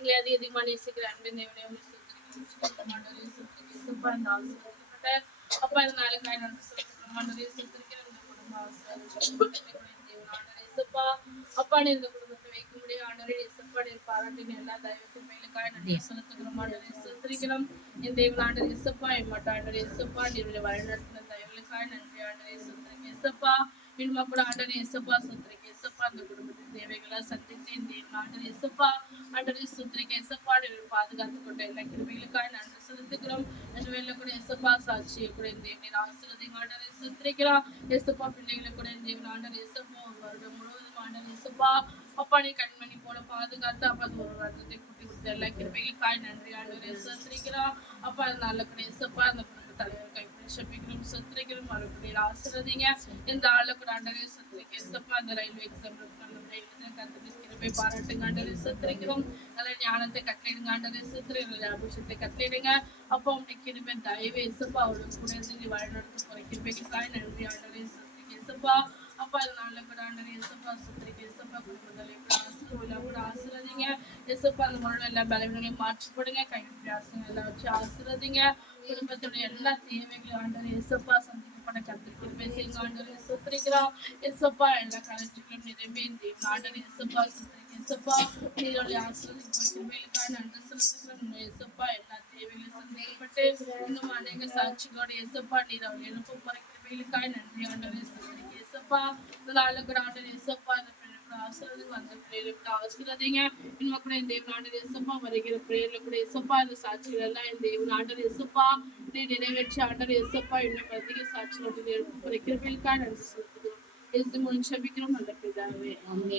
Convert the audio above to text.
எங்களை அதிகமாக நேசிக்கிற அன்பின் தேவனே உம்மை ஸ்தோத்திரிக்கிறோம். ஆண்டவரே ஸ்தோத்திரிக்கிறோம். இயேசுப்பா இந்த ஆசீர்வதிக்கப்பட்ட அப்பா இந்த நாளுக்காக நன்றி செலுத்துகிறோம். ஆண்டவரே ஸ்தோத்திரிக்கிறோம். இந்த குடும்ப ஆசீர்வாதம் ஆண்டவரே இயேசுப்பா அப்பா நீ இந்த குடும்பத்தை வைக்க முடியும். ஆண்டவரே இயேசுப்பா நீர் பாராட்டின எல்லா தெய்வத்தின் மேலுக்காக நன்றி செலுத்துகிறோம். ஆண்டவரே ஸ்தோத்திரிக்கிறோம். என் தேவன் ஆண்டவரே இயேசுப்பா எம்மட்ட ஆண்டவரே இயேசுப்பா நீருடைய வழிநடத்தின தெய்வங்களுக்காக நன்றி. ஆண்டவரே ஸ்தோத்திரிக்கிறோம். இயேசுப்பா இன்னும் கூட ஆண்டவரே இயேசுப்பா ஸ்தோத்திரிக்கிறோம். இயேசுப்பா அந்த குடும்பத்தின் தேவைகளை சந்தித்து இந்த ஆண்டவரே இயேசுப்பா ஆண்டவரே ஸ்தோத்திரிக்கிறோம். இயேசுப்பா நீர் பாதுகாத்து கொண்ட எல்லா கிருபைகளுக்காக நன்றி செலுத்துகிறோம். இந்த வேளையில கூட இயேசுப்பா சாட்சியை கூட இந்த தேவனை ஆசீர்வதிங்க. ஆண்டவரே ஸ்தோத்திரிக்கிறோம். இயேசுப்பா பிள்ளைகளை கூட இந்த தேவன் ஆண்டவரே இயேசுப்பா ஒரு வருடம் முழுவதும் ஆண்டவரே இயேசுப்பா அப்பா நீ கண்மணி போல பாதுகாத்து அப்பா ஒரு வருடத்தை கூட்டி கொடுத்த எல்லா கிருபைகளுக்காக நன்றி. ஆண்டவரே ஸ்தோத்திரிக்கிறோம். அப்பா அதனால கூட இயேசுப்பா அந்த குடும்ப தலைவர் கைப்பிடி செபிக்கிறோம் ஸ்தோத்திரிக்கிறோம். மறுபடியும் ஆசீர்வதிங்க. இந்த ஆளு கூட ஆண்டவரே ஸ்தோத்திரிக்கிறோம். இயேசுப்பா அந்த ரயில்வே எக்ஸாம் கிருபை பாராட்டுங்க. ஆண்டவரே ஸ்தோத்திரிக்கிறோம். நல்ல ஞானத்தை கட்டளையிடுங்க. ஆண்டவரே ஸ்தோத்திரிக்கிறோம். அபிஷேகத்தை கட்டளையிடுங்க. அப்பா உடைய கிருபை தயவு இயேசுப்பா அவளுக்கு கூட இருந்து வழிநடத்த போற கிருபைக்காக நன்றி. ஆண்டவரே ஸ்தோத்திரிக்கிறோம். இயேசுப்பா அப்பா அதனால கூட ஆண்டவரே இயேசுப்பா ஸ்தோத்திரிக்கிறோம். இயேசுப்பா குடும்பங்களை கூட ஆசீர்வதிங்க. இயேசுப்பா அந்த முறை எல்லா பலவீனங்களையும் மாற்றிப்படுங்க. கைவிட்டு எல்லாம் வச்சு ஆசீர்வதிங்க. குடும்பத்துடைய எல்லா தேவைகளும் ஆண்டவரே இயேசுப்பா சந்திக்கப்பட கத்திரிக்கிற பேசுங்க. ஆண்டவரே ஸ்தோத்திரிக்கிறோம். இயேசுப்பா எல்லா காலேஜுகளும் நிரம்பி ஆண்டவரே இயேசுப்பா ஸ்தோத்திரிக்கிறோம். இயேசுப்பா நீருடைய ஆசீர்வதிக்காக நன்றி செலுத்துகிறோம். இயேசுப்பா எல்லா தேவைகளும் சந்திக்கப்பட்டு இன்னும் அநேக சாட்சிகளோட இயேசுப்பா நீர் அவள் எழுப்பு போற கிருபைகளுக்காக நன்றி. ஆண்டவரே ஸ்தோத்திரிக்கிறோம். இயேசுப்பா இதனால கூட ஆண்டவரே இயேசுப்பா அந்த ஆசீர்வாதம் வந்த பிள்ளைகளை ஆசீர்வதிங்க. இன்னும் கூட இந்த தேவன் ஆண்டவரே இயேசுப்பா வருகிற பிள்ளைகளை கூட இயேசுப்பா இந்த சாட்சிகள் எல்லாம் இந்த தேவன் ஆண்டவரே இயேசுப்பா நீ நிறைவேற்றி ஆண்டவரே இயேசுப்பா இன்னும் அதிக சாட்சிகளோட எழுப்பு போற கிருபைகளுக்காக நன்றி செலுத்துகிறோம். இயேசு மூலம் ஜெபிக்கிறோம் நல்ல பிதாவே. ஆமென்.